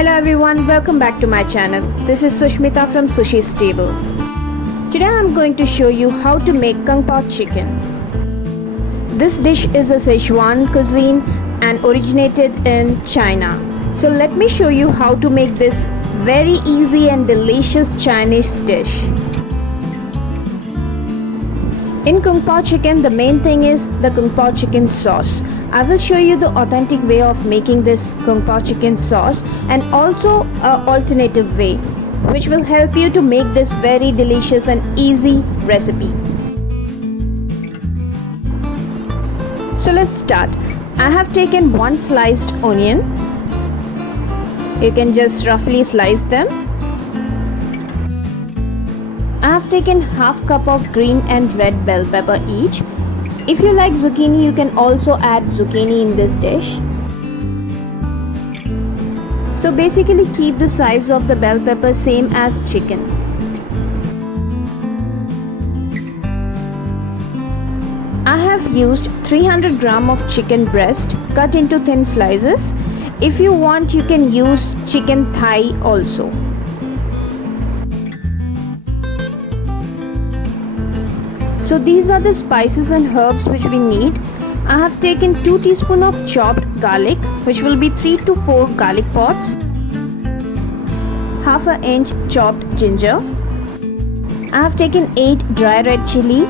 Hello everyone, welcome back to my channel. This is Sushmita from Sushi's Table. Today I am going to show you how to make Kung Pao chicken. This dish is a Sichuan cuisine and originated in China. So let me show you how to make this very easy and delicious Chinese dish. In Kung Pao chicken, the main thing is the Kung Pao chicken sauce. I will show you the authentic way of making this Kung Pao chicken sauce and also an alternative way which will help you to make this very delicious and easy recipe. So let's start. I have taken one sliced onion. You can just roughly slice them. I have taken half cup of green and red bell pepper each. If you like zucchini, you can also add zucchini in this dish. So basically keep the size of the bell pepper same as chicken. I have used 300 gram of chicken breast cut into thin slices. If you want, you can use chicken thigh also. So these are the spices and herbs which we need. I have taken 2 teaspoons of chopped garlic, which will be 3 to 4 garlic pods. Half an inch chopped ginger. I have taken 8 dry red chili,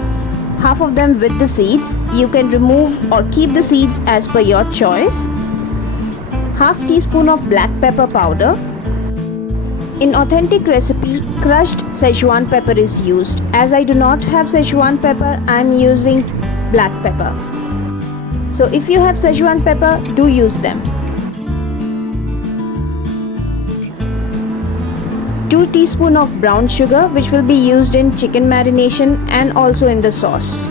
half of them with the seeds. You can remove or keep the seeds as per your choice. Half teaspoon of black pepper powder. In authentic recipe, crushed Szechuan pepper is used. As I do not have Szechuan pepper, I am using black pepper. So if you have Szechuan pepper, do use them. 2 teaspoons of brown sugar, which will be used in chicken marination and also in the sauce.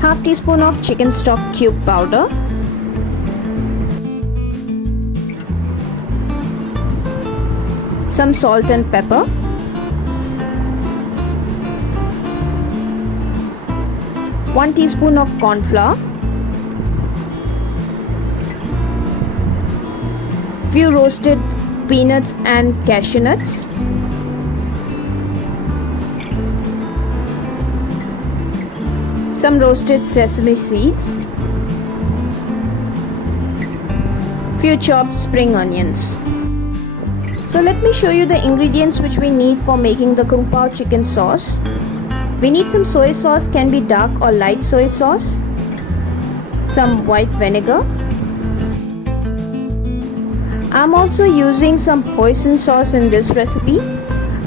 Half teaspoon of chicken stock cube powder. Some salt and pepper. One teaspoon of corn flour. Few roasted peanuts and cashew nuts. Some roasted sesame seeds. Few chopped spring onions. So let me show you the ingredients which we need for making the Kung Pao chicken sauce. We need some soy sauce, can be dark or light soy sauce. Some white vinegar. I'm also using some hoisin sauce in this recipe.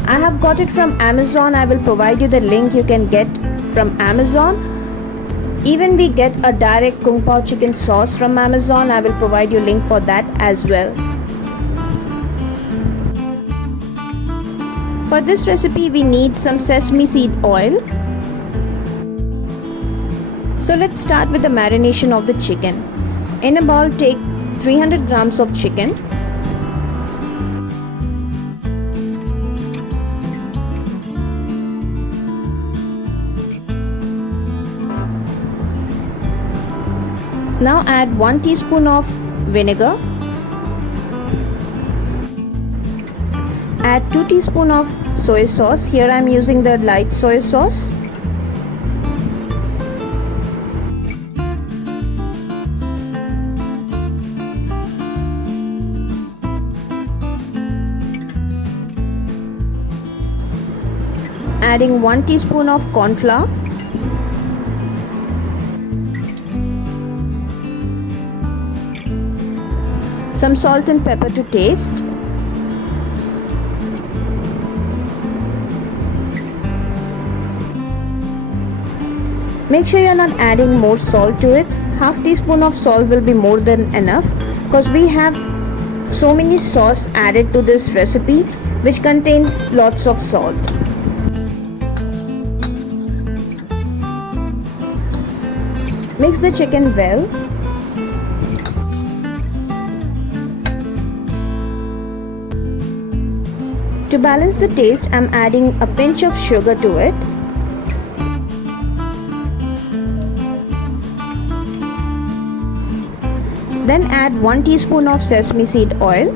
I have got it from Amazon. I will provide you the link you can get from Amazon. Even we get a direct Kung Pao chicken sauce from Amazon. I will provide you link for that as well. For this recipe, we need some sesame seed oil. So let's start with the marination of the chicken. In a bowl, take 300 grams of chicken. Now add 1 teaspoon of vinegar. Add 2 teaspoons of soy sauce. Here I am using the light soy sauce. Adding 1 teaspoon of corn flour. Some salt and pepper to taste. Make sure you are not adding more salt to it. Half teaspoon of salt will be more than enough because we have so many sauce added to this recipe which contains lots of salt. Mix the chicken well. To balance the taste, I am adding a pinch of sugar to it. Then add 1 teaspoon of sesame seed oil.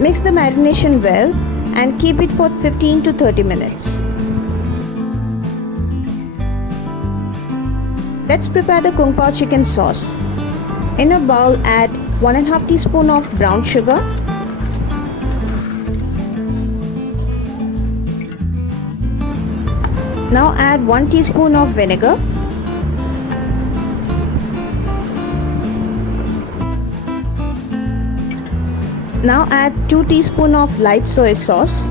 Mix the marination well and keep it for 15 to 30 minutes. Let's prepare the Kung Pao chicken sauce. In a bowl, add 1.5 teaspoon of brown sugar, now add 1 teaspoon of vinegar, now add 2 teaspoon of light soy sauce,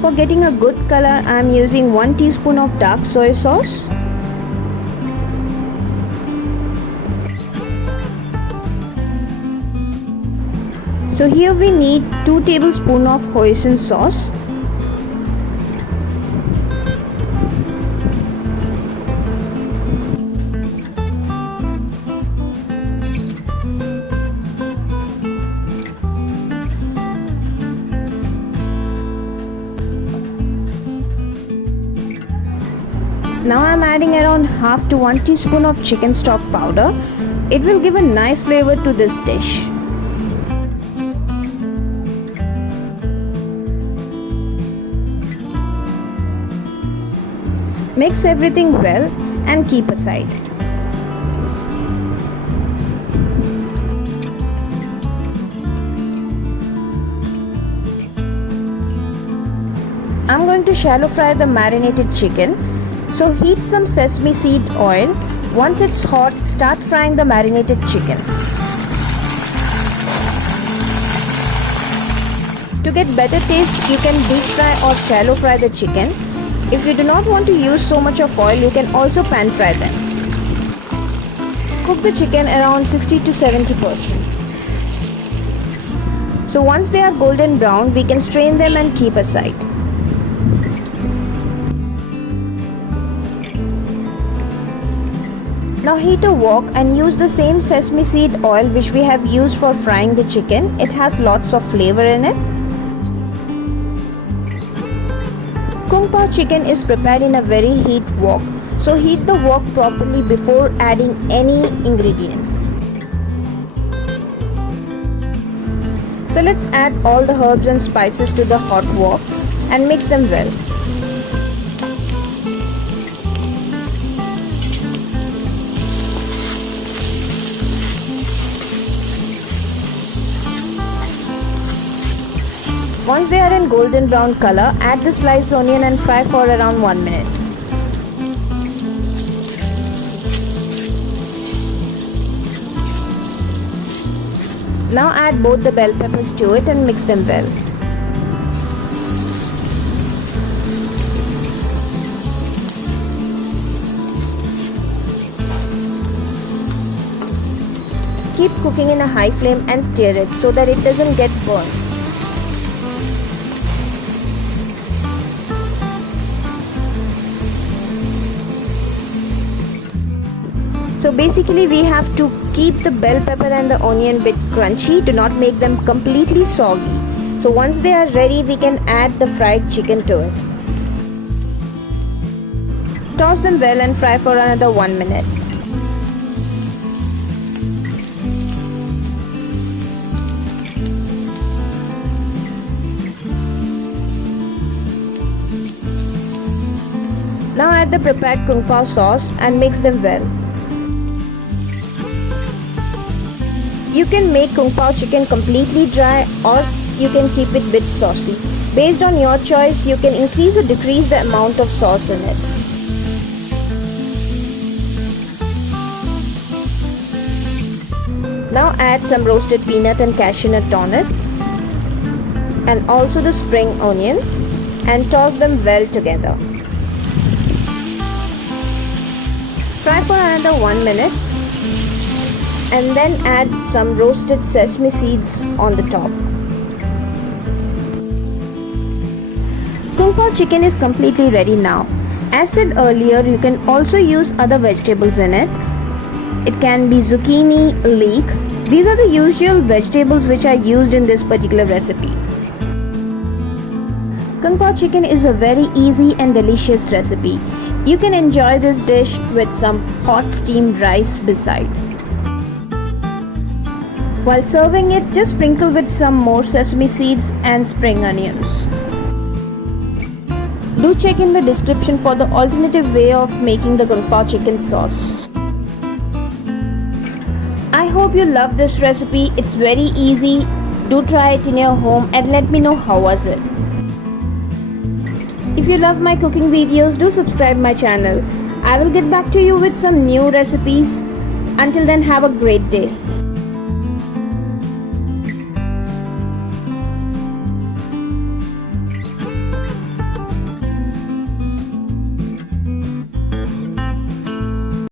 for getting a good color, I am using 1 teaspoon of dark soy sauce. So here we need 2 tablespoons of hoisin sauce. Now I am adding around half to 1 teaspoon of chicken stock powder. It will give a nice flavor to this dish. Mix everything well and keep aside. I'm going to shallow fry the marinated chicken. So heat some sesame seed oil. Once it's hot, start frying the marinated chicken. To get better taste, you can deep fry or shallow fry the chicken. If you do not want to use so much of oil, you can also pan fry them. Cook the chicken around 60 to 70%. So once they are golden brown, we can strain them and keep aside. Now heat a wok and use the same sesame seed oil which we have used for frying the chicken. It has lots of flavor in it. Kung Pao chicken is prepared in a very heat wok. So heat the wok properly before adding any ingredients. So let's add all the herbs and spices to the hot wok and mix them well. Once they are in golden brown color, add the sliced onion and fry for around 1 minute. Now add both the bell peppers to it and mix them well. Keep cooking in a high flame and stir it so that it doesn't get burnt. So basically we have to keep the bell pepper and the onion bit crunchy, do not make them completely soggy. So once they are ready, we can add the fried chicken to it. Toss them well and fry for another 1 minute. Now add the prepared Kung Pao sauce and mix them well. You can make Kung Pao chicken completely dry or you can keep it a bit saucy. Based on your choice, you can increase or decrease the amount of sauce in it. Now add some roasted peanut and cashew nut on it and also the spring onion and toss them well together. Fry for another 1 minute and then add some roasted sesame seeds on the top. Kung Pao chicken is completely ready now. As said earlier, you can also use other vegetables in it. It can be zucchini, leek. These are the usual vegetables which are used in this particular recipe. Kung Pao chicken is a very easy and delicious recipe. You can enjoy this dish with some hot steamed rice beside. While serving it, just sprinkle with some more sesame seeds and spring onions. Do check in the description for the alternative way of making the Kung Pao chicken sauce. I hope you love this recipe. It's very easy. Do try it in your home and let me know how was it. If you love my cooking videos, do subscribe my channel. I will get back to you with some new recipes. Until then, have a great day.